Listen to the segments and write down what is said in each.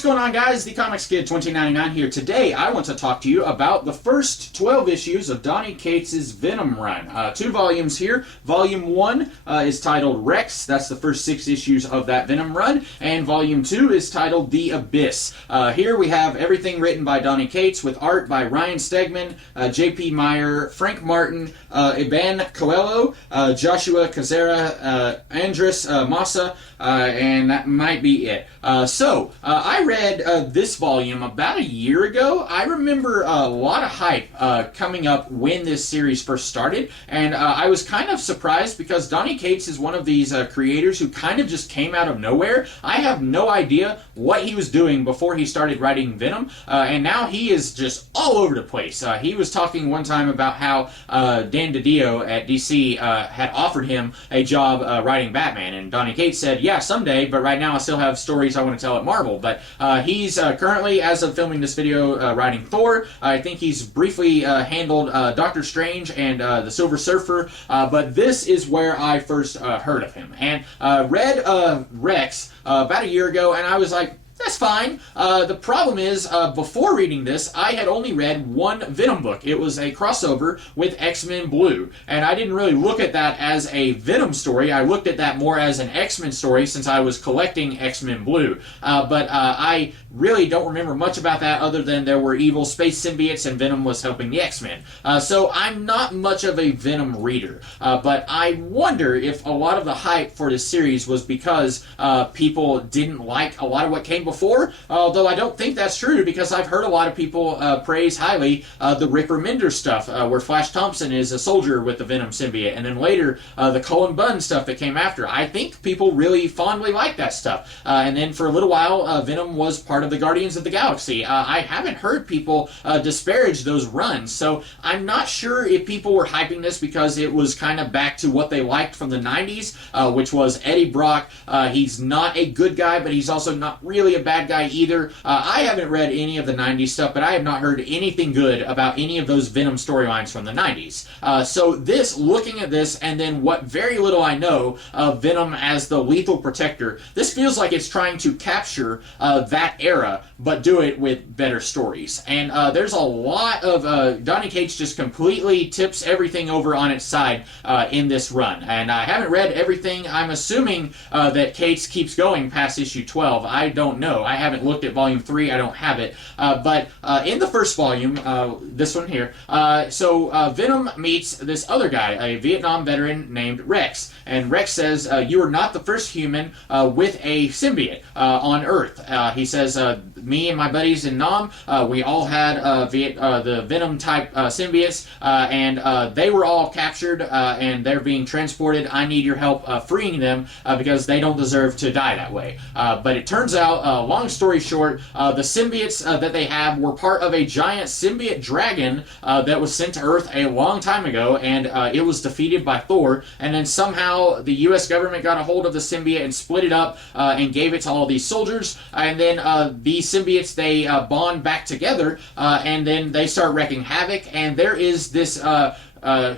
What's going on, guys? The Comics Kid 2099 here. Today, I want to talk to you about the first 12 issues of Donny Cates' Venom run. 2 volumes here. Volume 1 is titled Rex. That's the first 6 issues of that Venom run. And Volume 2 is titled The Abyss. Here we have everything written by Donny Cates with art by Ryan Stegman, J.P. Meyer, Frank Martin, Iban Coelho, Joshua Cabrera, Andres Massa, and that might be it. I read this volume about a year ago. I remember a lot of hype coming up when this series first started, and I was kind of surprised because Donny Cates is one of these creators who kind of just came out of nowhere. I have no idea what he was doing before he started writing Venom, and now he is just all over the place. He was talking one time about how Dan DiDio at DC had offered him a job writing Batman, and Donny Cates said, yeah, someday, but right now I still have stories I want to tell at Marvel. But he's currently, as of filming this video, writing Thor. I think he's briefly handled Doctor Strange and the Silver Surfer, but this is where I first heard of him. And read Rex about a year ago, and I was like, that's fine. The problem is, before reading this, I had only read one Venom book. It was a crossover with X-Men Blue, and I didn't really look at that as a Venom story. I looked at that more as an X-Men story since I was collecting X-Men Blue. But I really don't remember much about that other than there were evil space symbiotes and Venom was helping the X-Men. So I'm not much of a Venom reader, but I wonder if a lot of the hype for this series was because people didn't like a lot of what came before, although I don't think that's true because I've heard a lot of people praise highly the Rick Remender stuff, where Flash Thompson is a soldier with the Venom symbiote, and then later the Cullen Bunn stuff that came after. I think people really fondly like that stuff. And then for a little while, Venom was part of the Guardians of the Galaxy. I haven't heard people disparage those runs, so I'm not sure if people were hyping this because it was kind of back to what they liked from the 90s, which was Eddie Brock. He's not a good guy, but he's also not really a bad guy either. I haven't read any of the 90s stuff, but I have not heard anything good about any of those Venom storylines from the 90s. So looking at this, and then what very little I know of Venom as the lethal protector, this feels like it's trying to capture that era, but do it with better stories. And there's a lot of Donny Cates just completely tips everything over on its side in this run. And I haven't read everything. I'm assuming that Cates keeps going past issue 12. I don't know. I haven't looked at volume 3. I don't have it. But in the first volume, this one here, Venom meets this other guy, a Vietnam veteran named Rex. And Rex says, you are not the first human with a symbiote on Earth. He says, me and my buddies in Nam, we all had the Venom-type symbiotes, and they were all captured, and they're being transported. I need your help freeing them because they don't deserve to die that way. But it turns out, long story short, the symbiotes that they have were part of a giant symbiote dragon that was sent to Earth a long time ago, and it was defeated by Thor, and then somehow the U.S. government got a hold of the symbiote and split it up and gave it to all these soldiers, and then these symbiotes, they bond back together, and then they start wreaking havoc, and there is this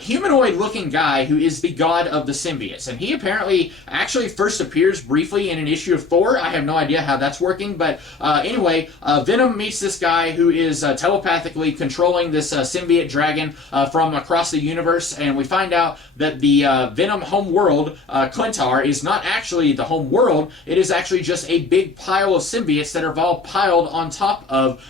humanoid-looking guy who is the god of the symbiotes, and he apparently actually first appears briefly in an issue of Thor. I have no idea how that's working, but anyway, Venom meets this guy who is telepathically controlling this symbiote dragon from across the universe, and we find out that the Venom home world, Clintar, is not actually the home world. It is actually just a big pile of symbiotes that are all piled on top of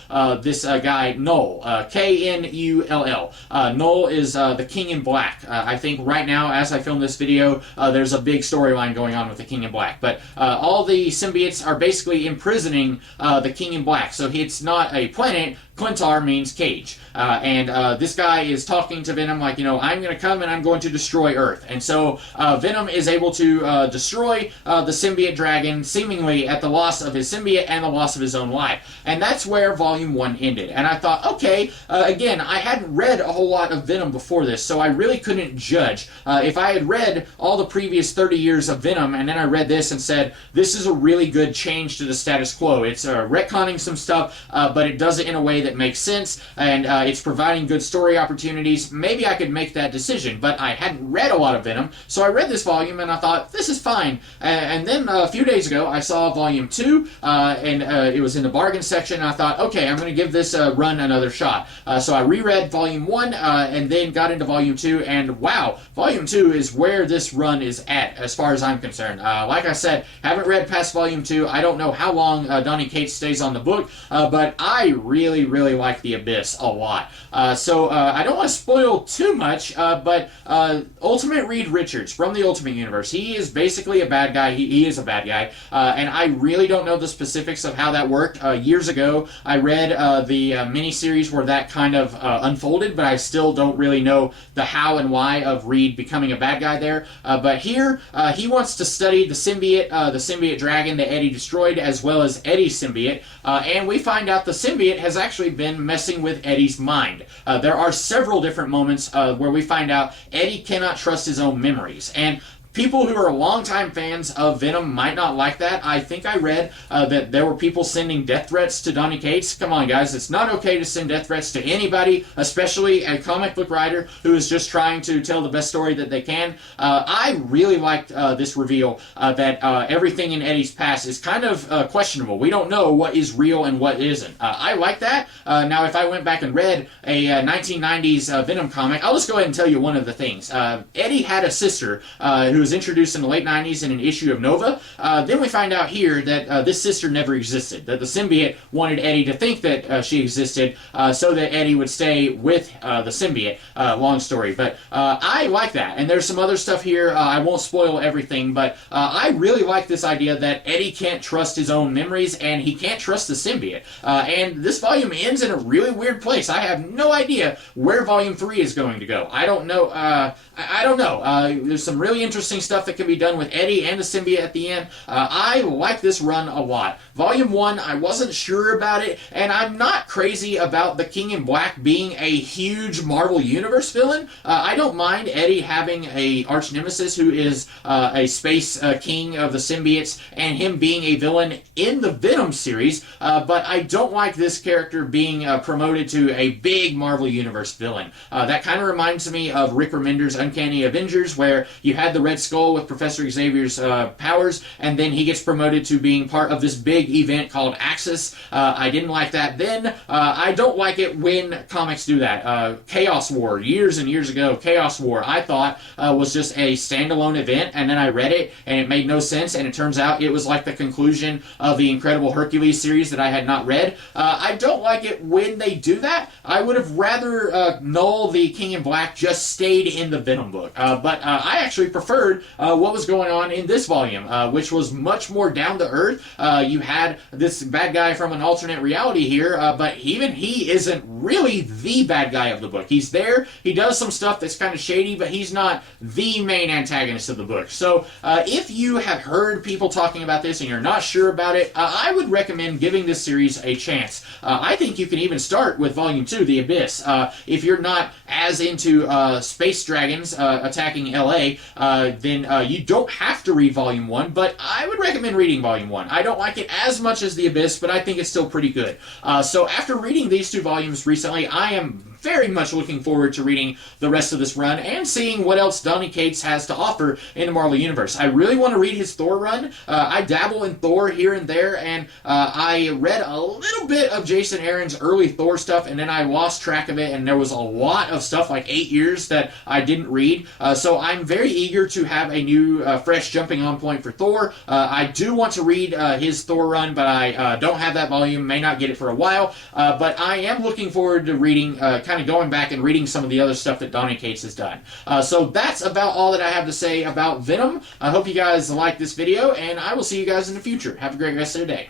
this guy, Null, K-N-U-L-L. Null is the King in Black. I think right now, as I film this video, there's a big storyline going on with the King in Black. But all the symbiotes are basically imprisoning the King in Black. So it's not a planet. Clintar means cage. And this guy is talking to Venom like, I'm going to come and I'm going to destroy Earth. And so Venom is able to destroy the symbiote dragon, seemingly at the loss of his symbiote and the loss of his own life. And that's where Volume 1 ended. And I thought, okay, again, I hadn't read a whole lot of Venom before this. this, so I really couldn't judge. If I had read all the previous 30 years of Venom, and then I read this and said, this is a really good change to the status quo. It's retconning some stuff, but it does it in a way that makes sense, and it's providing good story opportunities, maybe I could make that decision. But I hadn't read a lot of Venom, so I read this volume and I thought, this is fine. And then a few days ago, I saw volume 2, and it was in the bargain section, and I thought, okay, I'm going to give this run another shot. So I reread volume 1, and then got into volume 2, and wow, volume 2 is where this run is at, as far as I'm concerned. Like I said, haven't read past volume 2. I don't know how long Donny Cates stays on the book, but I really, really like The Abyss a lot. So I don't want to spoil too much, but Ultimate Reed Richards from the Ultimate Universe, he is basically a bad guy. He is a bad guy, and I really don't know the specifics of how that worked. Years ago, I read the miniseries where that kind of unfolded, but I still don't really know the how and why of Reed becoming a bad guy there. But here, he wants to study the symbiote dragon that Eddie destroyed, as well as Eddie's symbiote, and we find out the symbiote has actually been messing with Eddie's mind. There are several different moments where we find out Eddie cannot trust his own memories, and people who are longtime fans of Venom might not like that. I think I read that there were people sending death threats to Donny Cates. Come on, guys. It's not okay to send death threats to anybody, especially a comic book writer who is just trying to tell the best story that they can. I really liked this reveal that everything in Eddie's past is kind of questionable. We don't know what is real and what isn't. I like that. Now, if I went back and read a 1990s Venom comic, I'll just go ahead and tell you one of the things. Eddie had a sister who was introduced in the late 90s in an issue of Nova. Then we find out here that this sister never existed, that the symbiote wanted Eddie to think that she existed so that Eddie would stay with the symbiote. Long story, but I like that. And there's some other stuff here. I won't spoil everything, but I really like this idea that Eddie can't trust his own memories and he can't trust the symbiote. And this volume ends in a really weird place. I have no idea where volume 3 is going to go. I don't know. I don't know. There's some really interesting stuff that can be done with Eddie and the symbiote at the end. I like this run a lot. Volume 1, I wasn't sure about it, and I'm not crazy about the King in Black being a huge Marvel Universe villain. I don't mind Eddie having a arch nemesis who is a space king of the symbiotes, and him being a villain in the Venom series, but I don't like this character being promoted to a big Marvel Universe villain. That kind of reminds me of Rick Remender's Uncanny Avengers, where you had the Red Skull with Professor Xavier's powers, and then he gets promoted to being part of this big event called Axis. I didn't like that then. I don't like it when comics do that. Chaos War, years and years ago, Chaos War, I thought was just a standalone event, and then I read it, and it made no sense, and it turns out it was like the conclusion of the Incredible Hercules series that I had not read. I don't like it when they do that. I would have rather Null the King in Black just stayed in the Venom book, but I actually preferred what was going on in this volume, which was much more down to earth. You had this bad guy from an alternate reality here, but even he isn't really the bad guy of the book. He's there, he does some stuff that's kind of shady, but he's not the main antagonist of the book. So if you have heard people talking about this and you're not sure about it, I would recommend giving this series a chance. I think you can even start with Volume 2, The Abyss. If you're not as into space dragons attacking LA, then you don't have to read Volume 1, but I would recommend reading Volume 1. I don't like it as much as The Abyss, but I think it's still pretty good. So after reading these two volumes recently, I am very much looking forward to reading the rest of this run and seeing what else Donny Cates has to offer in the Marvel Universe. I really want to read his Thor run. I dabble in Thor here and there, and I read a little bit of Jason Aaron's early Thor stuff, and then I lost track of it, and there was a lot of stuff, like 8 years, that I didn't read. So I'm very eager to have a new, fresh jumping on point for Thor. I do want to read his Thor run, but I don't have that volume, may not get it for a while, but I am looking forward to reading, kind of going back and reading some of the other stuff that Donny Cates has done. So that's about all that I have to say about Venom. I hope you guys like this video, and I will see you guys in the future. Have a great rest of the day.